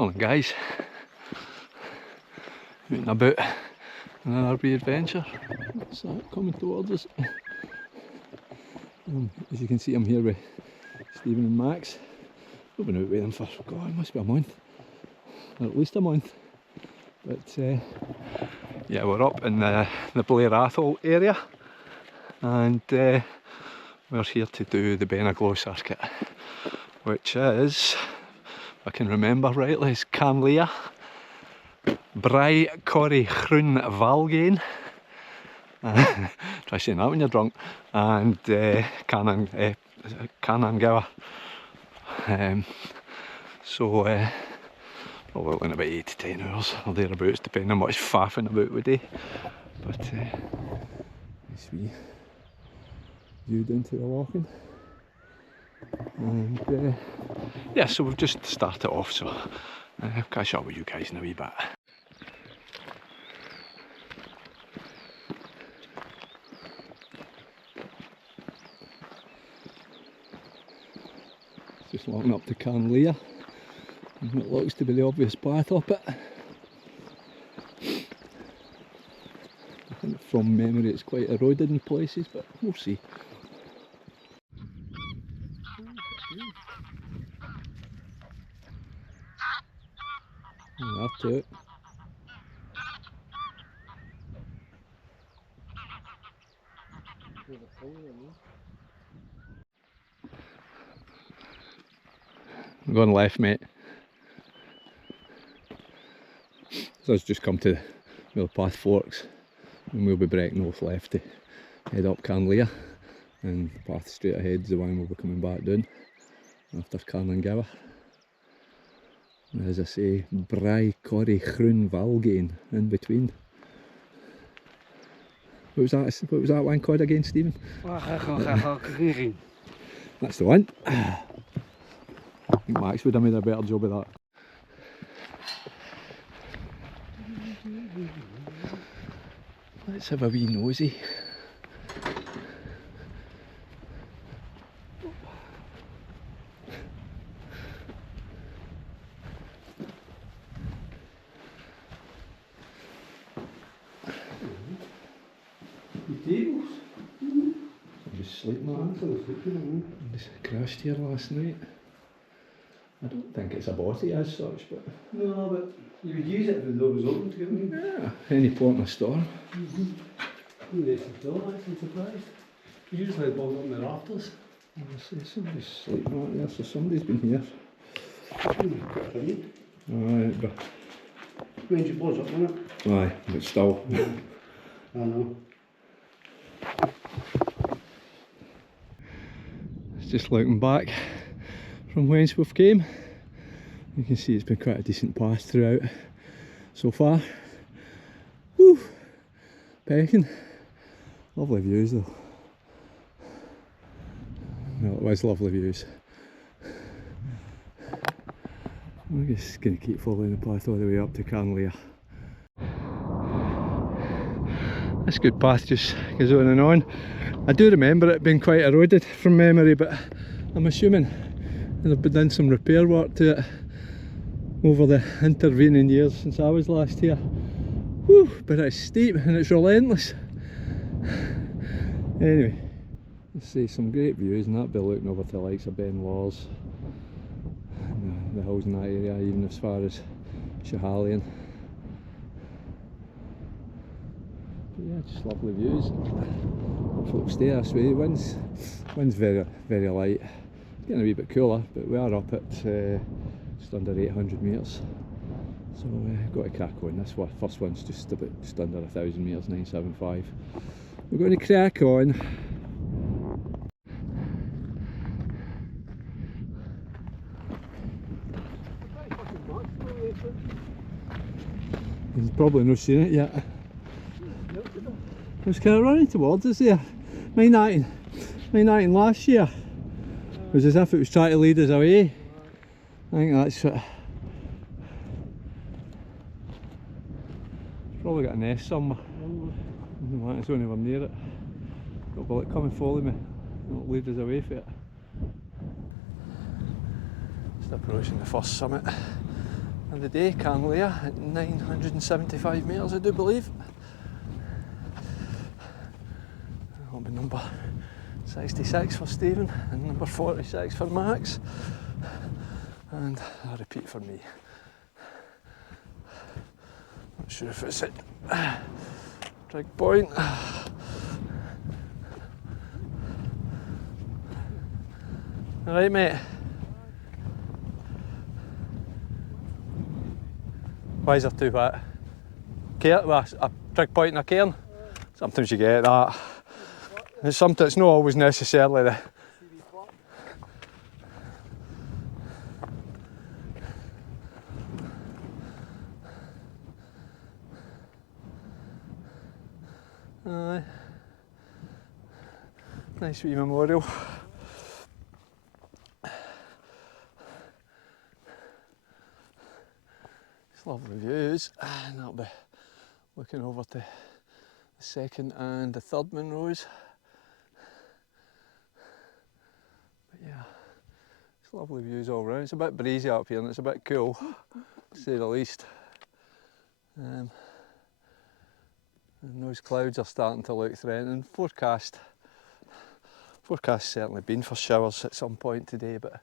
Morning guys, out and about on an RV adventure. What's that coming towards us? As you can see, I'm here with Stephen and Max. We've been out with them for, God, it must be a month, or at least a month. But yeah, we're up in the Blair Athol area, and we're here to do the Beinn Ghlo circuit, which is, if I can remember rightly, is Ghlo, Beinn, Valgain. Try saying that when you're drunk. And Ghlo. Probably looking about 8 to 10 hours or thereabouts, depending on what much faffing about we do. But nice wee view down to the walking. And yeah, so we've just started off, so I'll catch up with you guys in a wee bit. Just walking up to Ghlo, and it looks to be the obvious path up it. I think from memory it's quite eroded in places, but we'll see. After it. I'm going left, mate. So it's just come to where the path forks, and we'll be breaking off left to head up Ghlo, and the path straight ahead is the one we'll be coming back down after Ghlo. As I say, Beinn, Valgain in between. What was that one called again, Stephen? That's the one. I think Max would have made a better job of that. Let's have a wee nosy. Tables? I'm just sleeping on it. I just crashed here last night. I don't think it's a body as such, but... No, but you would use it if the door was open to get me. Yeah, any point in a storm. Nice and still, I'm surprised. Usually it balls up in the rafters. Somebody's sleeping on it there, so somebody's been here. Alright, but... Means it blows up, doesn't it? Aye, but still. I know. Just looking back from whence we've came, you can see it's been quite a decent path throughout so far. Woo! Pecking. Lovely views though. Well, it was lovely views. I'm just going to keep following the path all the way up to Ghlo. This good path just goes on and on. I do remember it being quite eroded from memory, but I'm assuming they've been done some repair work to it over the intervening years since I was last here. Whew, but it's steep and it's relentless. Anyway, let's see, some great views, and that'll be looking over to the likes of Beinn and the hills in that area, even as far as Schiehallion. Yeah, just lovely views. Folks stay this way. Wind's very light. It's getting a wee bit cooler, but we are up at just under 800 metres. So got to crack on. This first one's just under 1,000 metres, 975. We're going to crack on. He's probably not seen it yet. It was kind of running towards us there. My 19 last year was as if it was trying to lead us away. I think that's what. It's probably got a nest somewhere. It's only one near it. But will it come and follow me? It'll lead us away from it. Just approaching the first summit of the day, Canlia, at 975 metres, I do believe. That'll be number 66 for Stephen and number 46 for Max, and a repeat for me. Not sure if it's it. Big point. Alright, mate. Why is there two what? Well, a trig point and a cairn? Sometimes you get that. It's not always necessarily the... Aye. Nice wee memorial. It's lovely views, and that'll be looking over to the second and the third Monroes. But yeah, it's lovely views all round. It's a bit breezy up here and it's a bit cool, to say the least. And those clouds are starting to look threatening. Forecast certainly been for showers at some point today, but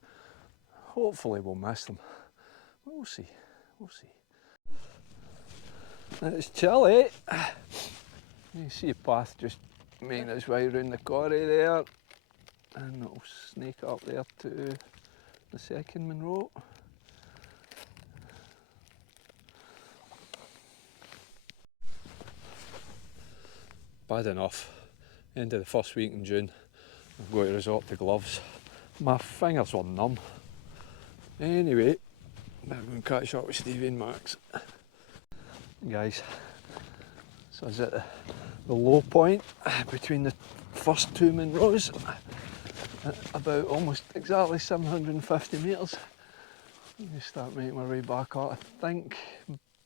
hopefully we'll miss them. We'll see, we'll see. And it's chilly. You can see a path just making its way around the quarry there, and it'll snake up there to the second Monroe. Bad enough. End of the first week in June, I've got to resort to gloves. My fingers were numb. Anyway, I'm going to catch up with Stevie and Max. Guys, so is it the low point between the first two Monroes at about almost exactly 750 metres. I'm going to start making my way back up. I think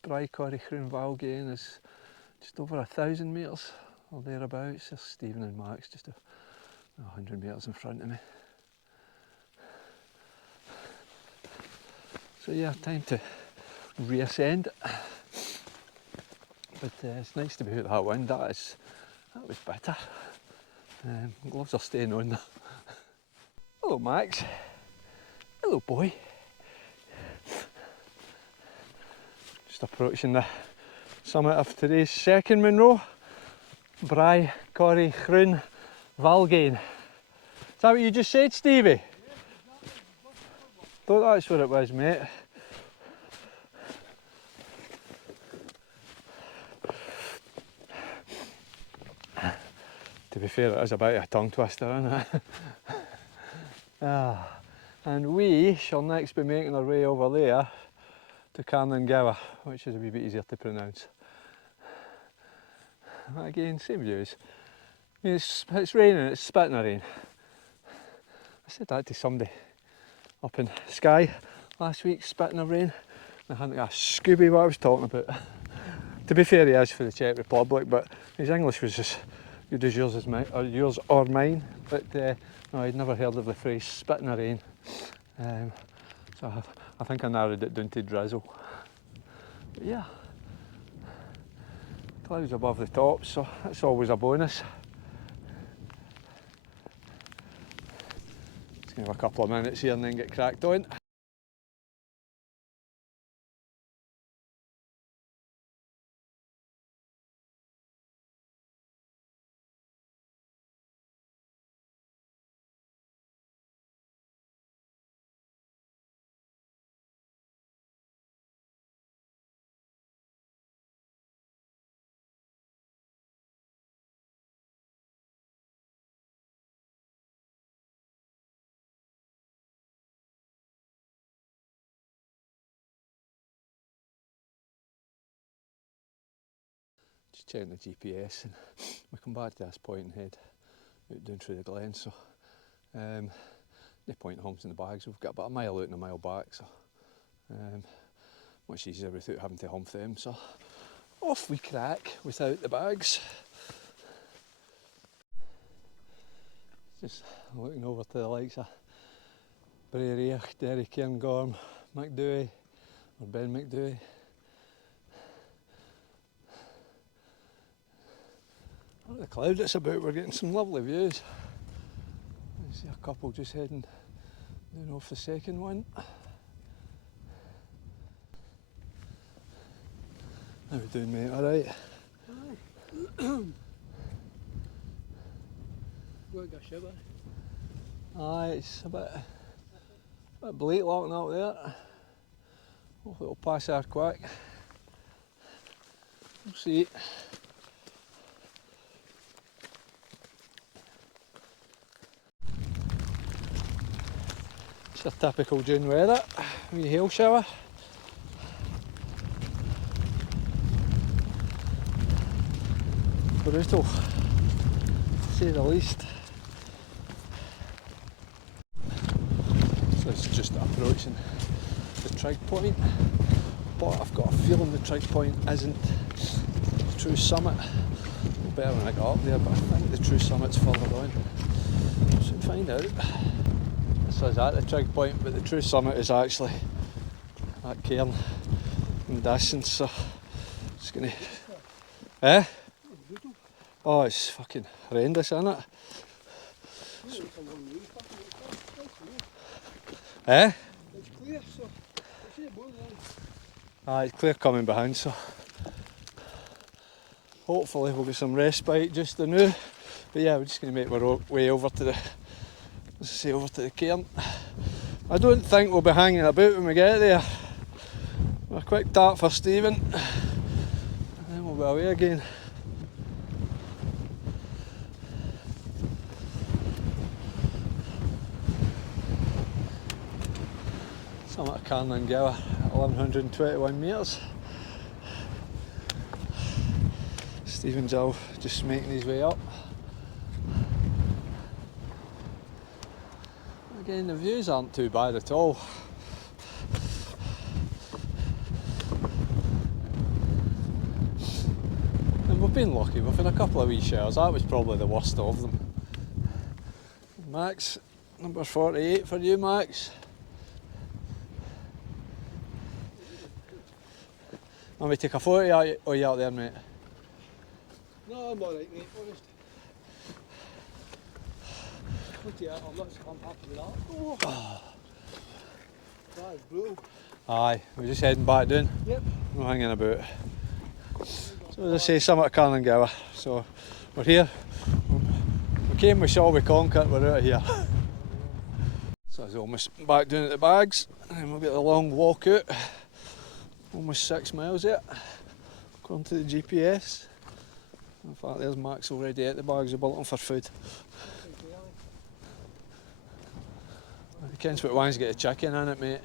Beinn is just over 1,000 metres or thereabouts. There's Stephen and Max just 100 metres in front of me. So yeah, time to reascend. But it's nice to be out of that wind. That was bitter. Gloves are staying on. Hello, Max. Hello, boy. Just approaching the summit of today's second Monroe. Brai, Corrie, Groen, Valgain. Is that what you just said, Stevie? Thought that's what it was, mate. To be fair, it is a bit of a tongue twister, isn't it? And we shall next be making our way over there to Ghlo, which is a wee bit easier to pronounce. Again, same views. I mean, it's raining, it's spitting rain. I said that to somebody up in Skye last week, spitting a rain. I hadn't got a Scooby what I was talking about. To be fair, he is for the Czech Republic, but his English was as good as yours, yours or mine. But no, I'd never heard of the phrase spitting a rain. So I think I narrowed it down to drizzle. But yeah, clouds above the top, so that's always a bonus. Just gonna have a couple of minutes here and then get cracked on. Just checking the GPS, and we come back to this point and head out down through the glen. So no point in humps in the bags. We've got about a mile out and a mile back, so much easier without having to hump them. So off we crack without the bags. Just looking over to the likes of Bray, Derry, Cairngorm, McDowie, or Beinn. Look at the cloud it's about, we're getting some lovely views. I see a couple just heading down off the second one. How we doing, mate? Alright? Aye. We'll go shower. Aye, it's a bit bleak looking out there. Hopefully it'll pass there quick. We'll see. It's a typical June weather, wee hail shower. Brutal, to say the least. So it's just approaching the trig point, but I've got a feeling the trig point isn't the true summit. No better when I got up there, but I think the true summit's further on. So we'll find out. This is at the trig point, but the true summit is actually that cairn in the distance, so it's gonna... Eh? Oh, it's fucking horrendous, isn't it? Eh? It's clear, so I see it more than. It's clear coming behind, so hopefully we'll get some respite just the now. But yeah, we're just going to make our way over to the, as I say, over to the cairn. I don't think we'll be hanging about when we get there. A quick tap for Stephen, and then we'll be away again. Summit of Ghlo, 1121 metres. Stephen's all just making his way up. Again, the views aren't too bad at all. And we've been lucky, we've had a couple of wee showers, that was probably the worst of them. Max, number 48 for you, Max. Want me to take a photo of you, or you out there, mate? No, I'm alright, mate, honest. Look at that, I'm happy with that. Oh. That is brutal. Aye, we're just heading back down. Yep. No hanging about. So as I say, summit of Ghlo. So we're here. We came, we saw, we conquered, we're out of here. So it's almost back down at the bags, and we'll get a long walk out. Almost 6 miles yet, according to the GPS. In fact, there's Max already at the bags, we're looking for food. The Kenswood wine's got a chicken in it, mate.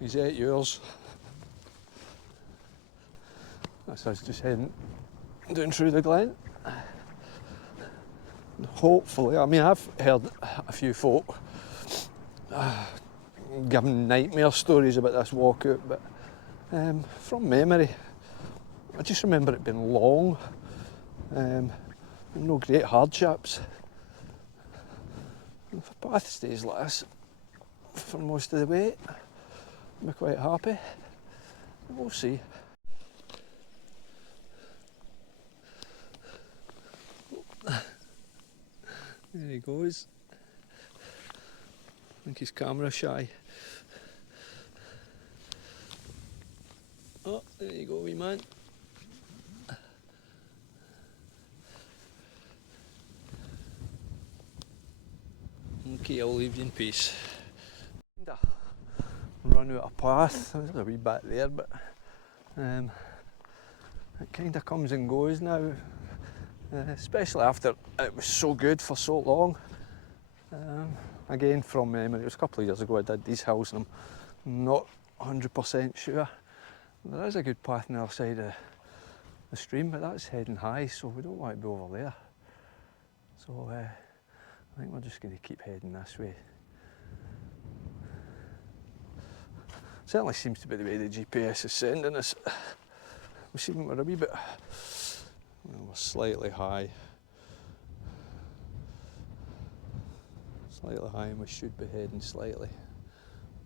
He's 8 yours. That's us just heading down through the glen. Hopefully, I mean, I've heard a few folk giving nightmare stories about this walkout, but from memory, I just remember it being long, no great hardships. If a path stays like this for most of the way, I'll be quite happy. We'll see. There he goes. I think he's camera shy. Oh, there you go, wee man. Okay, I'll leave you in peace. Run out of path. There's a wee bit there, but it kind of comes and goes now, especially after it was so good for so long. Again, from memory, it was a couple of years ago I did these hills, and I'm not 100% sure. There is a good path on the other side of the stream, but that's heading high, so we don't want to be over there. So I think we're just going to keep heading this way. Certainly seems to be the way the GPS is sending us. We seem we're a wee bit, well, we're slightly high. Slightly high, and we should be heading slightly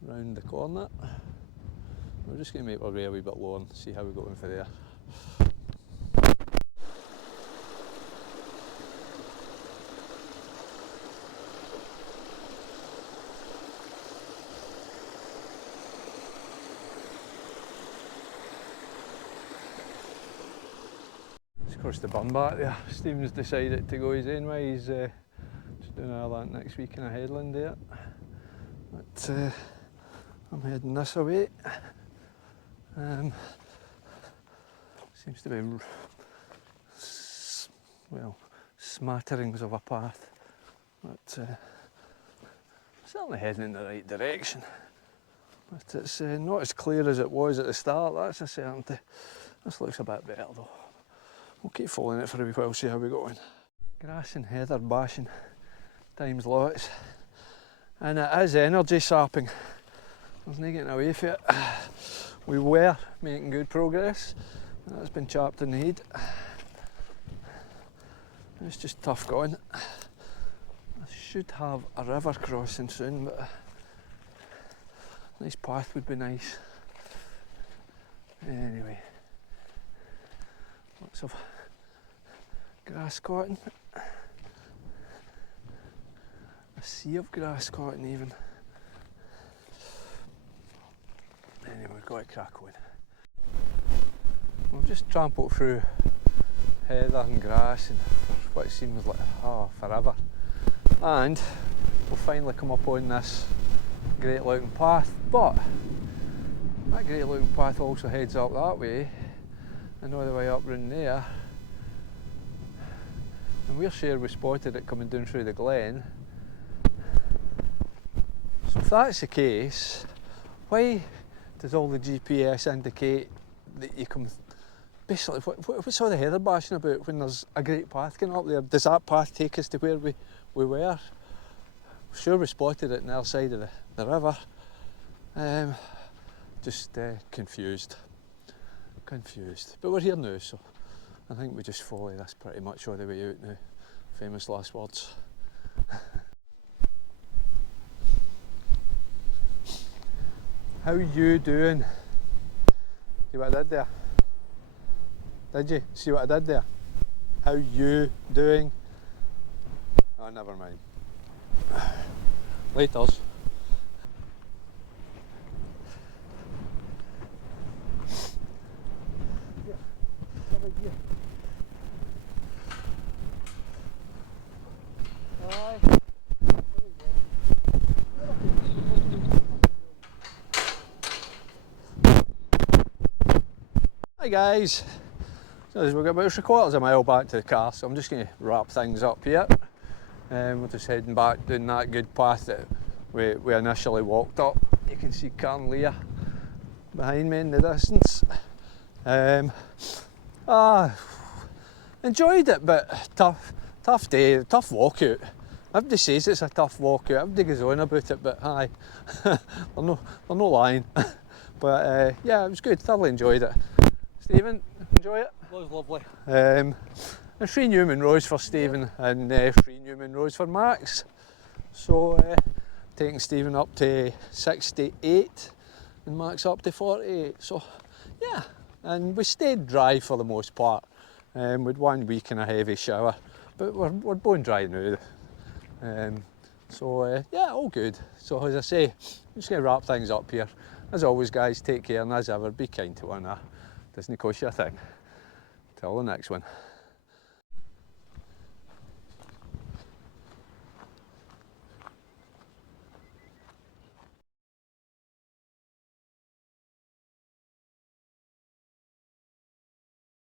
round the corner. We're just going to make our way a wee bit lower and see how we go in for there. Of course, the burn back there. Stephen's decided to go his own way. He's just doing all that next week in a headland there. But I'm heading this away. Seems to be, well, smatterings of a path, but certainly heading in the right direction. But it's not as clear as it was at the start, that's a certainty. This looks a bit better though. We'll keep following it for a wee while, see how we go on. Grass and heather bashing times lots, and it is energy sapping. There's no getting away from it. We were making good progress. That's been chapped in the head. It's just tough going. I should have a river crossing soon, but a nice path would be nice. Anyway, lots of grass cotton. A sea of grass cotton even. Anyway, we've got to crack on. We've just trampled through heather and grass and what seems like forever, and we'll finally come up on this great looking path, but that great looking path also heads up that way and all the way up round there, and we're sure we spotted it coming down through the glen. So if that's the case, why does all the GPS indicate that you come basically, what's all the heather bashing about when there's a great path going up there? Does that path take us to where we were? Sure, we spotted it on the other side of the river. Just confused. But we're here now, so I think we just follow this pretty much all the way out now. Famous last words. How you doing? See what I did there? Did you see what I did there? How you doing? Oh, never mind. Laters. Hi guys. So we've got about 3/4 of a mile back to the car, so I'm just going to wrap things up here. We're just heading back down that good path that we initially walked up. You can see Cairn Leah behind me in the distance. Enjoyed it, but tough day, tough walkout. Everybody says it's a tough walkout, everybody goes on about it, but aye, they're no lying. But yeah, it was good, thoroughly enjoyed it. Stephen, enjoy it? It was lovely. And 3 Newman rows for Stephen and 3 Newman rows for Max. So taking Stephen up to 68 and Max up to 48. So yeah, and we stayed dry for the most part. With 1 week and a heavy shower, but we're bone dry now. So yeah, all good. So as I say, I'm just going to wrap things up here. As always guys, take care, and as ever, be kind to one another. Doesn't cost you a thing. Till the next one.